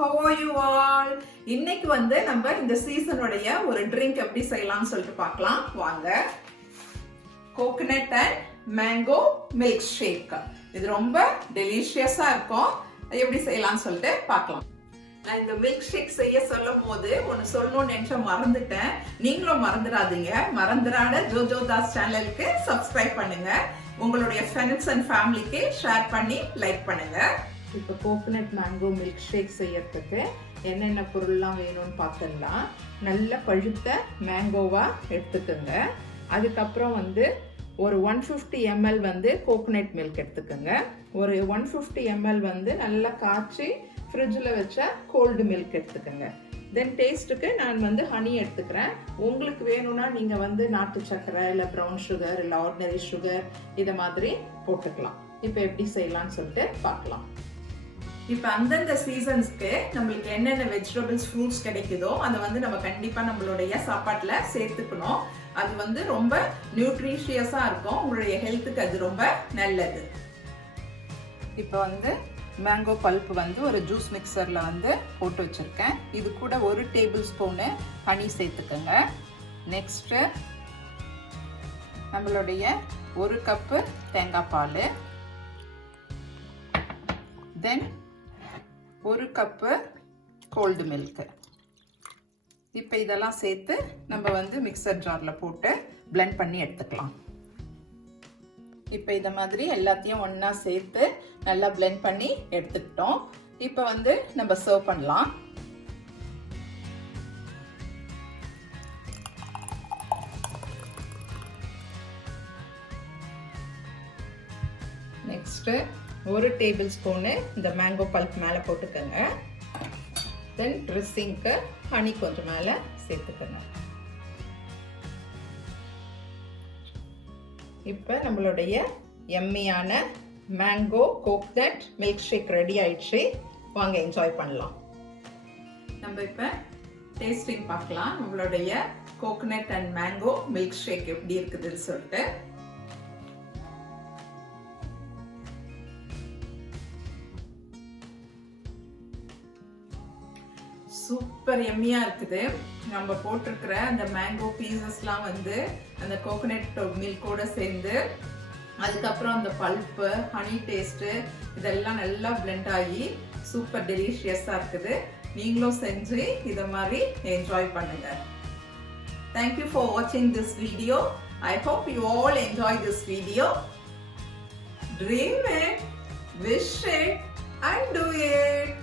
how are you all? இன்னைக்கு வந்து நம்ம இந்த சீசனுடைய ஒரு ட்ரிங்க் எப்படி செய்யலாம்னு சொல்லிட்டு பார்க்கலாம் வாங்க. Coconut and mango milk shake. இது ரொம்ப டெலிஷியஸா இருக்கும். எப்படி செய்யலாம்னு சொல்லிட்டு பார்க்கலாம். நான் இந்த மில்க் ஷேக் செய்ய சொல்லும் போது ஒன்று சொல்லணும்னு நினைச்ச மறந்துட்டேன். நீங்களும் மறந்துடாதீங்க. மறந்துடாத ஜோஜோ தாஸ் சேனலுக்கு சப்ஸ்கிரைப் பண்ணுங்க. உங்களுடைய ஃப்ரெண்ட்ஸ் அண்ட் ஃபேமிலிக்கு ஷேர் பண்ணி லைக் பண்ணுங்க. இப்போ கோகனட் மேங்கோ மில்க் ஷேக் செய்யறதுக்கு என்னென்ன பொருள்லாம் வேணும்னு பார்த்துடலாம். நல்ல பழுத்த மேங்கோவாக எடுத்துக்கோங்க. அதுக்கப்புறம் வந்து ஒரு 150 ml வந்து கோகனட் மில்க் எடுத்துக்கோங்க. ஒரு 150 ml வந்து நல்லா காய்ச்சி ஃப்ரிட்ஜில் வச்ச கோல்டு மில்க் எடுத்துக்கோங்க. தென் டேஸ்ட்டுக்கு நான் வந்து ஹனி எடுத்துக்கிறேன். உங்களுக்கு வேணும்னா நீங்கள் வந்து நாட்டு சர்க்கரை இல்லை ப்ரௌன் சுகர் இல்லை ஆர்டினரி சுகர் இதை மாதிரி போட்டுக்கலாம். இப்போ எப்படி செய்யலாம்னு சொல்லிட்டு பார்க்கலாம். இப்போ அந்தந்த சீசன்ஸ்க்கு நம்மளுக்கு என்னென்ன வெஜிடபிள்ஸ் ஃப்ரூட்ஸ் கிடைக்குதோ அதை வந்து நம்ம கண்டிப்பாக நம்மளுடைய சாப்பாட்டில் சேர்த்துக்கணும். அது வந்து ரொம்ப நியூட்ரிஷியஸாக இருக்கும். உங்களுடைய ஹெல்த்துக்கு அது ரொம்ப நல்லது. இப்போ வந்து மேங்கோ பல்ப் வந்து ஒரு ஜூஸ் மிக்சரில் வந்து போட்டு வச்சுருக்கேன். இது கூட 1 டேபிள் ஸ்பூனு ஹனி சேர்த்துக்கோங்க. நெக்ஸ்ட்டு நம்மளுடைய 1 கப்பு தேங்காய் பால், தென் 1 கப்பு கோல்டு மில்க்கு. இப்போ இதெல்லாம் சேர்த்து நம்ம வந்து மிக்சர் ஜாரில் போட்டு பிளெண்ட் பண்ணி எடுத்துக்கலாம். இப்போ இதை மாதிரி எல்லாத்தையும் ஒன்றா சேர்த்து நல்லா பிளெண்ட் பண்ணி எடுத்துக்கிட்டோம். இப்போ வந்து நம்ம சர்வ் பண்ணலாம். நெக்ஸ்ட்டு 1 டேபிள் ஸ்பூனு இந்த மேங்கோ பல்ப் மேலே போட்டுக்கோங்க. தென் ட்ரெஸ்ஸிங்க்கு ஹனி கொஞ்சம் மேலே சேர்த்துக்கோங்க. இப்போ நம்மளுடைய எம்மியான mango coconut milkshake ready ஆயிடுச்சு. வாங்க என்ஜாய் பண்ணலாம். நம்ம இப்போ டேஸ்டிங் பார்க்கலாம். நம்மளுடைய coconut and mango milk shake எப்படி இருக்குதுன்னு சொல்லிட்டு. சூப்பர் எம்மியா இருக்குது. நம்ம போட்டிருக்கிற அந்த மேங்கோ பீசஸ்லாம் வந்து அந்த கோகனட் மில்கோட சேர்ந்து அதுக்கப்புறம் அந்த பல்ப்பு ஹனி டேஸ்ட்டு இதெல்லாம் நல்லா பிளெண்ட் ஆகி சூப்பர் டெலிஷியஸாக இருக்குது. நீங்களும் செஞ்சு இதை மாதிரி என்ஜாய் பண்ணுங்க. தேங்க்யூ ஃபார் வாட்சிங் this video. I hope you all enjoy this video. Dream it, wish it and do it.